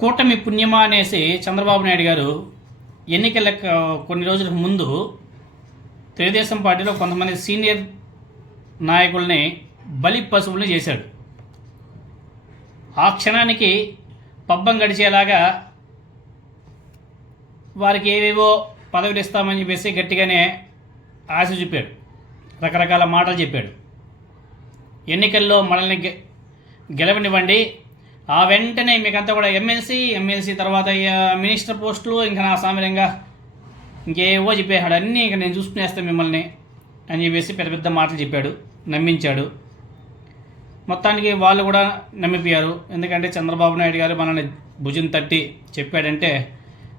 కూటమి పుణ్యమా అనేసి చంద్రబాబు నాయుడు గారు ఎన్నికల కొన్ని రోజులకు ముందు తెలుగుదేశం పార్టీలో కొంతమంది సీనియర్ నాయకుల్ని బలి పశువుల్ని చేశాడు. ఆ క్షణానికి పబ్బం గడిచేలాగా వారికి ఏవేవో పదవులు ఇస్తామని చెప్పేసి గట్టిగానే ఆశ చూపాడు. రకరకాల మాటలు చెప్పాడు. ఎన్నికల్లో మనల్ని గె గెలవనివ్వండి ఆ వెంటనే మీకంతా కూడా ఎమ్మెల్సీ ఎమ్మెల్సీ తర్వాత మినిస్టర్ పోస్టులు ఇంకా నా సామర్యంగా ఇంకేవో చెప్పేశాడు. అన్నీ ఇంకా నేను చూసుకునేస్తాను మిమ్మల్ని అని చెప్పేసి పెద్ద పెద్ద మాటలు చెప్పాడు. నమ్మించాడు. మొత్తానికి వాళ్ళు కూడా నమ్మిపోయారు. ఎందుకంటే చంద్రబాబు నాయుడు గారు మనల్ని భుజం తట్టి చెప్పాడంటే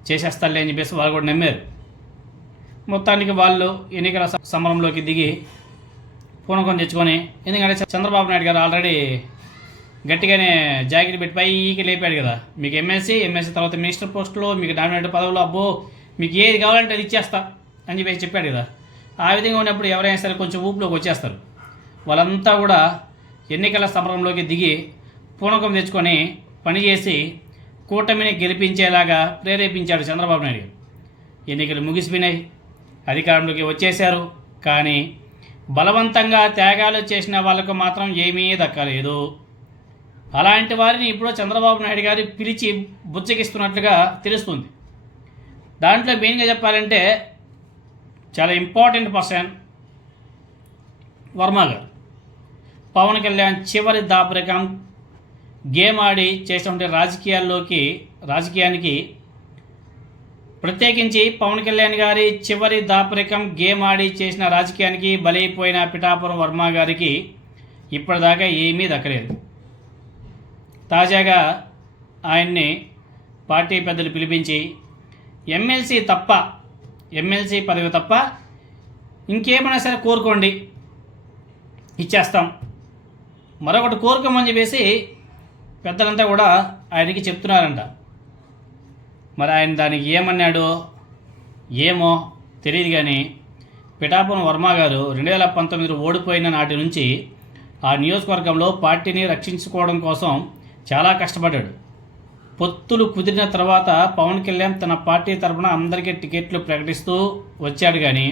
చేసేస్తాలే అని చెప్పేసి వాళ్ళు కూడా నమ్మారు. మొత్తానికి వాళ్ళు ఎన్నికల సమరంలోకి దిగి పూనకం తెచ్చుకొని ఎందుకంటే చంద్రబాబు నాయుడు గారు ఆల్రెడీ గట్టిగానే జాకెట్ పెట్టి పైకి లేపాడు కదా. మీకు ఎంఎస్సీ ఎంఎస్సీ తర్వాత మినిస్టర్ పోస్టులు మీకు డామినేట్ పదవులు అబ్బో మీకు ఏది కావాలంటే అది ఇచ్చేస్తా అని చెప్పేసి చెప్పాడు కదా. ఆ విధంగా ఉన్నప్పుడు ఎవరైనా సరే కొంచెం ఊపులోకి వచ్చేస్తారు. వాళ్ళంతా కూడా ఎన్నికల సమరంలోకి దిగి పూనకం తెచ్చుకొని పనిచేసి కూటమిని గెలిపించేలాగా ప్రేరేపించాడు చంద్రబాబు నాయుడు ఎన్నికలు ముగిసిపోయినాయి. అధికారంలోకి వచ్చేశారు. కానీ బలవంతంగా త్యాగాలు చేసిన వాళ్ళకు మాత్రం ఏమీ దక్కలేదు. అలాంటి వారిని ఇప్పుడు చంద్రబాబు నాయుడు గారు పిలిచి బుచ్చగిస్తున్నట్లుగా తెలుస్తుంది. దాంట్లో మెయిన్గా చెప్పాలంటే చాలా ఇంపార్టెంట్ పర్సన్ వర్మ గారు. పవన్ కళ్యాణ్ చివరి దాపరికం గేమ్ ఆడి చేసినటువంటి రాజకీయాల్లోకి రాజకీయానికి ప్రత్యేకించి పవన్ కళ్యాణ్ గారి చివరి దాపరికం గేమ్ ఆడి చేసిన రాజకీయానికి బలైపోయిన పిఠాపురం వర్మ గారికి ఇప్పటిదాకా ఏమీ దక్కలేదు. తాజాగా ఆయన్ని పార్టీ పెద్దలు పిలిపించి ఎమ్మెల్సీ తప్ప ఎమ్మెల్సీ పదవి తప్ప ఇంకేమైనా సరే కోరుకోండి ఇచ్చేస్తాం. మరొకటి కోరుకోమని చెప్పేసి పెద్దలంతా కూడా ఆయనకి చెప్తున్నారంట. మరి ఆయన దానికి ఏమన్నాడో ఏమో తెలియదు కానీ పిఠాపురం వర్మ గారు రెండు వేల పంతొమ్మిదిలో ఓడిపోయిన నాటి నుంచి ఆ నియోజకవర్గంలో పార్టీని రక్షించుకోవడం కోసం చాలా కష్టపడ్డాడు. పొత్తులు కుదిరిన తర్వాత పవన్ కళ్యాణ్ తన పార్టీ తరఫున అందరికీ టికెట్లు ప్రకటిస్తూ వచ్చాడు కానీ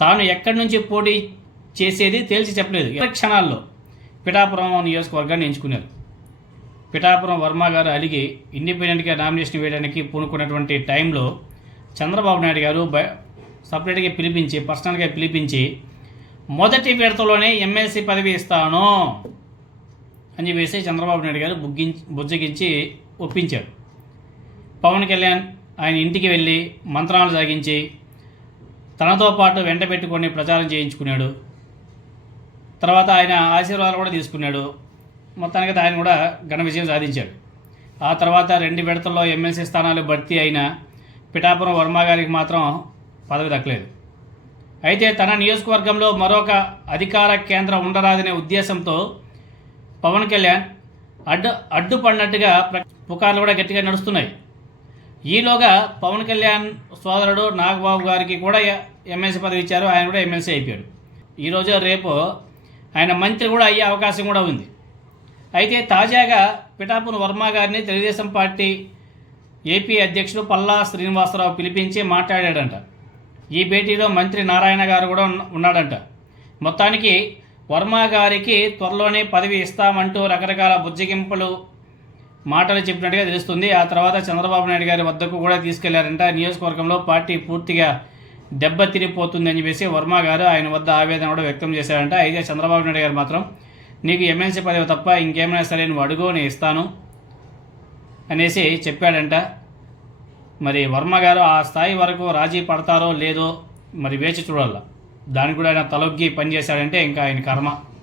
తాను ఎక్కడి నుంచి పోటీ చేసేది తేల్చి చెప్పలేదు. ఇరవై క్షణాల్లో పిఠాపురం నియోజకవర్గాన్ని ఎంచుకున్నారు. పిఠాపురం వర్మ గారు అలిగి ఇండిపెండెంట్గా నామినేషన్ వేయడానికి పూనుకున్నటువంటి టైంలో చంద్రబాబు నాయుడు గారు బ సపరేట్గా పిలిపించి పర్సనల్గా పిలిపించి మొదటి విడతలోనే ఎమ్మెల్సీ పదవి ఇస్తాను. అని చెప్పేసి చంద్రబాబు నాయుడు గారు బుగ్గించి బుజ్జగించి ఒప్పించారు పవన్ కళ్యాణ్ ఆయన ఇంటికి వెళ్ళి మంత్రాలు సాగించి తనతో పాటు వెంట పెట్టుకొని ప్రచారం చేయించుకున్నాడు. తర్వాత ఆయన ఆశీర్వాదాలు కూడా తీసుకున్నాడు. మొత్తానికి ఆయన కూడా ఘన విజయం సాధించాడు. ఆ తర్వాత రెండు విడతల్లో ఎమ్మెల్సీ స్థానాలు భర్తీ అయిన పిఠాపురం వర్మ గారికి మాత్రం పదవి దక్కలేదు. అయితే తన నియోజకవర్గంలో మరొక అధికార కేంద్రం ఉండరాదనే ఉద్దేశంతో పవన్ కళ్యాణ్ అడ్డు అడ్డుపడినట్టుగా పుకార్లు కూడా గట్టిగా నడుస్తున్నాయి. ఈలోగా పవన్ కళ్యాణ్ సోదరుడు నాగబాబు గారికి కూడా ఎమ్మెల్సీ పదవి ఇచ్చారు. ఆయన కూడా ఎమ్మెల్సీ అయిపోయాడు. ఈరోజు రేపు ఆయన మంత్రి కూడా అయ్యే అవకాశం కూడా ఉంది. అయితే తాజాగా పిఠాపున వర్మ గారిని తెలుగుదేశం పార్టీ ఏపీ అధ్యక్షుడు పల్లా శ్రీనివాసరావు పిలిపించి మాట్లాడాడంట. ఈ భేటీలో మంత్రి నారాయణ గారు కూడా ఉన్నాడంట. మొత్తానికి వర్మ గారికి త్వరలోనే పదవి ఇస్తామంటూ రకరకాల బుజ్జగింపులు మాటలు చెప్పినట్టుగా తెలుస్తుంది. ఆ తర్వాత చంద్రబాబు నాయుడు గారి వద్దకు కూడా తీసుకెళ్ళారంట. నియోజకవర్గంలో పార్టీ పూర్తిగా దెబ్బతిరిపోతుందని చెప్పేసి వర్మ గారు ఆయన వద్ద ఆవేదన కూడా వ్యక్తం చేశారంట. అయితే చంద్రబాబు నాయుడు గారు మాత్రం నీకు ఎమ్మెల్సీ పదవి తప్ప ఇంకేమైనా సరే నువ్వు అడుగు నేను ఇస్తాను అనేసి చెప్పాడంట. మరి వర్మ గారు ఆ స్థాయి వరకు రాజీ పడతారో లేదో మరి వేచి చూడాల. దానికి కూడా ఆయన తలొగ్గి పనిచేశాడంటే ఇంకా ఆయన కర్మ.